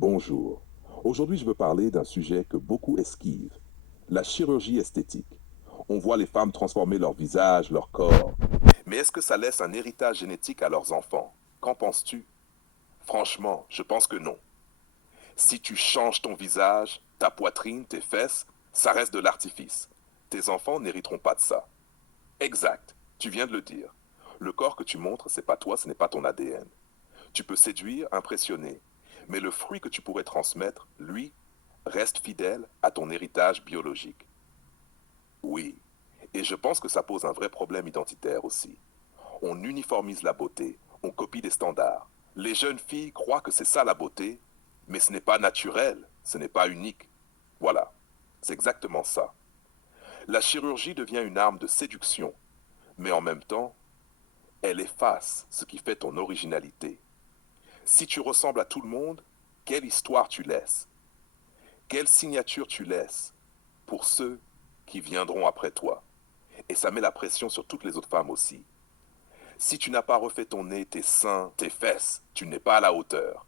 Bonjour. Aujourd'hui, je veux parler d'un sujet que beaucoup esquivent, la chirurgie esthétique. On voit les femmes transformer leur visage, leur corps. Mais est-ce que ça laisse un héritage génétique à leurs enfants? Qu'en penses-tu? Franchement, je pense que non. Si tu changes ton visage, ta poitrine, tes fesses, ça reste de l'artifice. Tes enfants n'hériteront pas de ça. Exact, tu viens de le dire. Le corps que tu montres, c'est pas toi, ce n'est pas ton ADN. Tu peux séduire, impressionner, mais le fruit que tu pourrais transmettre, lui, reste fidèle à ton héritage biologique. Oui, et je pense que ça pose un vrai problème identitaire aussi. On uniformise la beauté, on copie des standards. Les jeunes filles croient que c'est ça la beauté, mais ce n'est pas naturel, ce n'est pas unique. Voilà, c'est exactement ça. La chirurgie devient une arme de séduction, mais en même temps, elle efface ce qui fait ton originalité. Si tu ressembles à tout le monde, quelle histoire tu laisses? Quelle signature tu laisses pour ceux qui viendront après toi? Et ça met la pression sur toutes les autres femmes aussi. Si tu n'as pas refait ton nez, tes seins, tes fesses, tu n'es pas à la hauteur.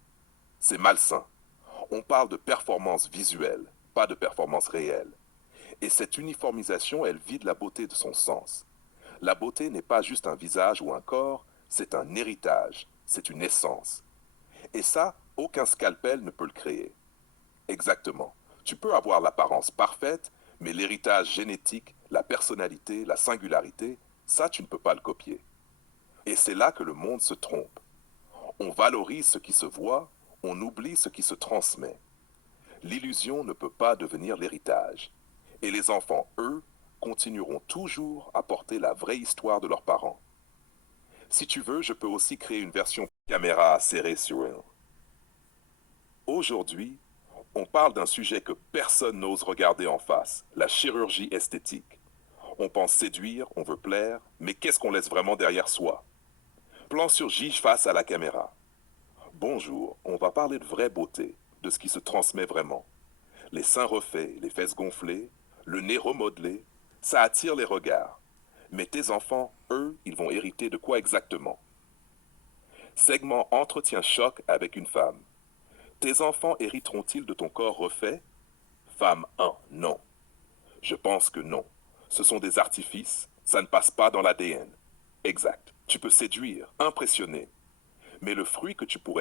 C'est malsain. On parle de performance visuelle, pas de performance réelle. Et cette uniformisation, elle vide la beauté de son sens. La beauté n'est pas juste un visage ou un corps, c'est un héritage, c'est une essence. Et ça, aucun scalpel ne peut le créer. Exactement. Tu peux avoir l'apparence parfaite, mais l'héritage génétique, la personnalité, la singularité, ça, tu ne peux pas le copier. Et c'est là que le monde se trompe. On valorise ce qui se voit, on oublie ce qui se transmet. L'illusion ne peut pas devenir l'héritage. Et les enfants, eux, continueront toujours à porter la vraie histoire de leurs parents. Si tu veux, je peux aussi créer une version caméra serrée sur eux. Aujourd'hui, on parle d'un sujet que personne n'ose regarder en face, la chirurgie esthétique. On pense séduire, on veut plaire, mais qu'est-ce qu'on laisse vraiment derrière soi? Plan sur Gige face à la caméra. Bonjour, on va parler de vraie beauté, de ce qui se transmet vraiment. Les seins refaits, les fesses gonflées, le nez remodelé, ça attire les regards. Mais tes enfants, eux, ils vont hériter de quoi exactement? Segment entretien choc avec une femme. Tes enfants hériteront-ils de ton corps refait? Femme 1, non. Je pense que non. Ce sont des artifices, ça ne passe pas dans l'ADN. Exact. Tu peux séduire, impressionner, mais le fruit que tu pourrais